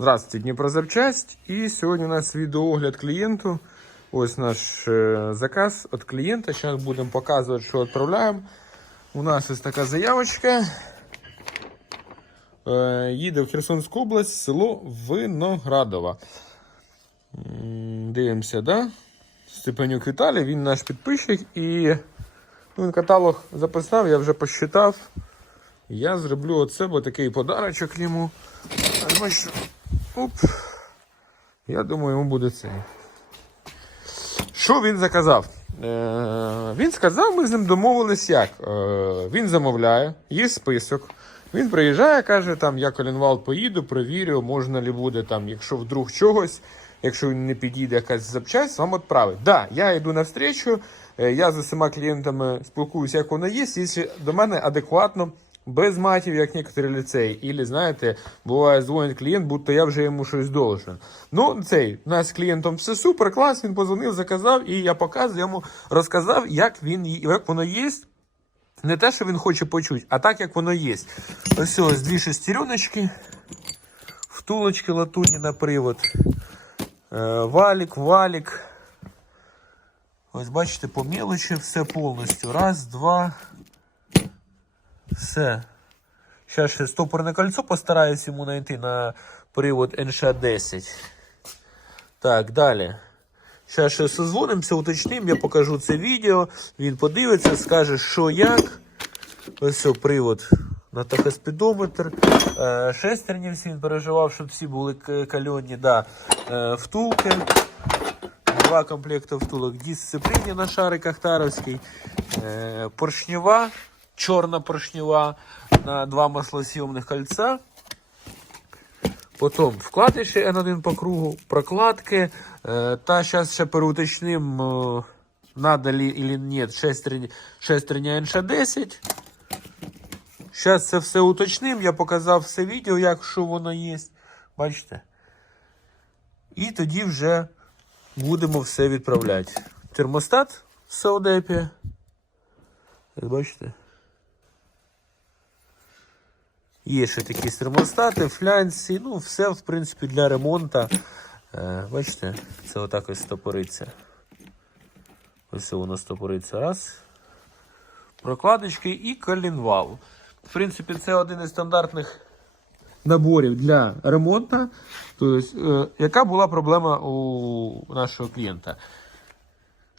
Здравствуйте, Дніпрозапчасть. І сьогодні у нас відеоогляд клієнту. Ось наш заказ від клієнта. Зараз будемо показувати, що відправляємо. У нас ось така заявочка. Їде в Херсонську область, село Виноградова. Дивимося, да? Степанюк Віталій, він наш підписчик. І він каталог записав, я вже посчитав. Я зроблю від себе такий подарочок йому. Оп. Я думаю, йому буде цей. Що він заказав? Він сказав, ми з ним домовились як. Він замовляє, є список. Він приїжджає, каже, там, я Коленвалд поїду, перевірю, можна ли буде, там, якщо вдруг чогось, якщо він не підійде якась запчасть, вам відправить. Да, я йду навстрічу, я з усіма клієнтами спілкуюся, як воно є, якщо до мене адекватно, без матів, як некоторі ліцеї. Ілі, знаєте, буває, дзвонить клієнт, будто я вже йому щось должен. Ну, у нас з клієнтом все супер, клас, він позвонив, заказав, і я показав, йому розказав, як воно є. Не те, що він хоче почути, а так, як воно є. Ось дві шестереночки, втулочки латунні на привод, валік. Ось бачите, по мелочі все повністю. Раз, два, все. Зараз ще стопорне кольцо постараюсь йому знайти на привод НШ-10. Так, далі. Зараз ще созвонимося, уточнимо, я покажу це відео. Він подивиться, скаже, що як. Ось привод на тахоспідометр. Шестерні всі, він переживав, щоб всі були кальонні. Да. Втулки. Два комплекти втулок. Дисципліні на шариках таровський. Поршнева. Чорна поршнева на два маслосйомних кольця. Потім вкладиші N1 по кругу, прокладки. Та зараз ще переуточним, надо ли или нет шестерня NШ-10. Зараз це все уточним, я показав все відео, як що воно є. Бачите? І тоді вже будемо все відправляти. Термостат в Саудепі. Бачите? Є ще такі термостати, флянці, ну все, в принципі, для ремонту. Бачите, це отак ось стопориться. Ось воно стопориться. Раз. Прокладочки і коленвал. В принципі, це один із стандартних наборів для ремонту. Тобто, яка була проблема у нашого клієнта?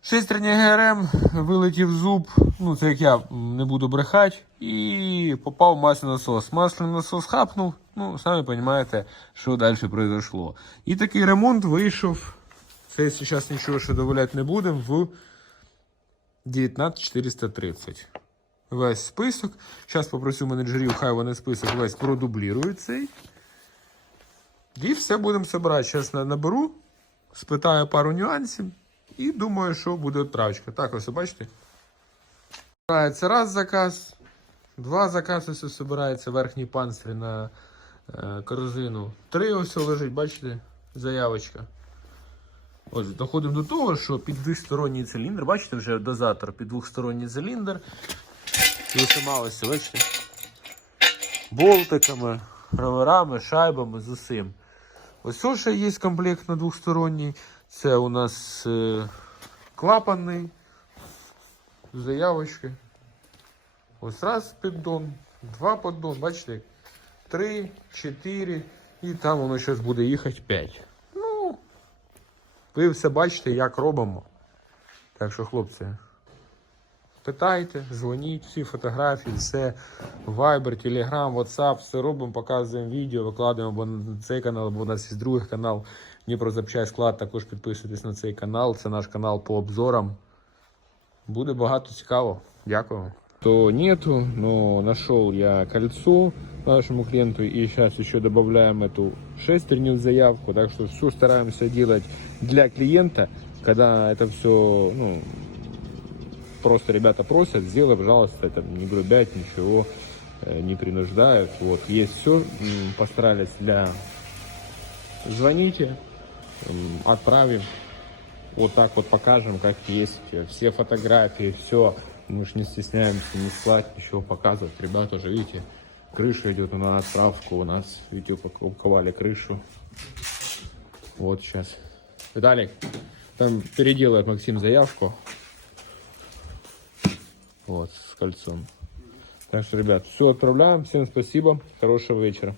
Шестерня ГРМ, вилетів зуб, ну це як я не буду брехати, і попав масляний насос. Масляний насос хапнув, ну самі розумієте, що далі произошло. І такий ремонт вийшов, це зараз нічого ще доволяти не будемо, в 19430. Весь список. Зараз попросю менеджерів, хай вони список весь продублірують цей. І все будемо збирати. Зараз наберу, спитаю пару нюансів. І думаю, що буде відправочка. Так, ось бачите. Збирається раз заказ, два закази, ось збирається верхній панцир на корзину. Три ось лежить, бачите, заявочка. Ось, доходимо до того, що під двосторонній циліндр, бачите, вже дозатор під двосторонній циліндр. І усіма ось, бачите, болтиками, роверами, шайбами, з усім. Ось ще є комплект на двосторонній. Це у нас клапанний, заявочки. Ось раз піддон, два піддон, бачите, 3, 4 і там воно зараз буде їхати 5. Ну, ви все бачите, як робимо. Так що, хлопці, питайте, дзвоніть, всі фотографії, все, Viber, Telegram, WhatsApp, все робимо, показуємо відео, викладаємо або на цей канал, або у нас є другий канал. Дніпрозапчасть склад, також підписуйтесь на цей канал, це наш канал по обзорам. Буде багато цікаво. Дякую. То нету, но нашел я кольцо нашему клиенту и сейчас еще добавляем эту шестерню в заявку, так что все стараемся делать для клиента, когда это все, ну, просто ребята просят, сделай, пожалуйста, это не грубят, ничего не принуждают, вот, есть все, постарались для... Звоните, отправим, вот так вот покажем, как есть, все фотографии, все, мы же не стесняемся, не складывать, ничего показывать, ребята уже, видите, Крыша идет на отправку у нас. Видите, упаковали крышу. Вот сейчас. Виталик, там переделает Максим заявку. Вот, с кольцом. Так что, ребят, все отправляем. Всем спасибо. Хорошего вечера.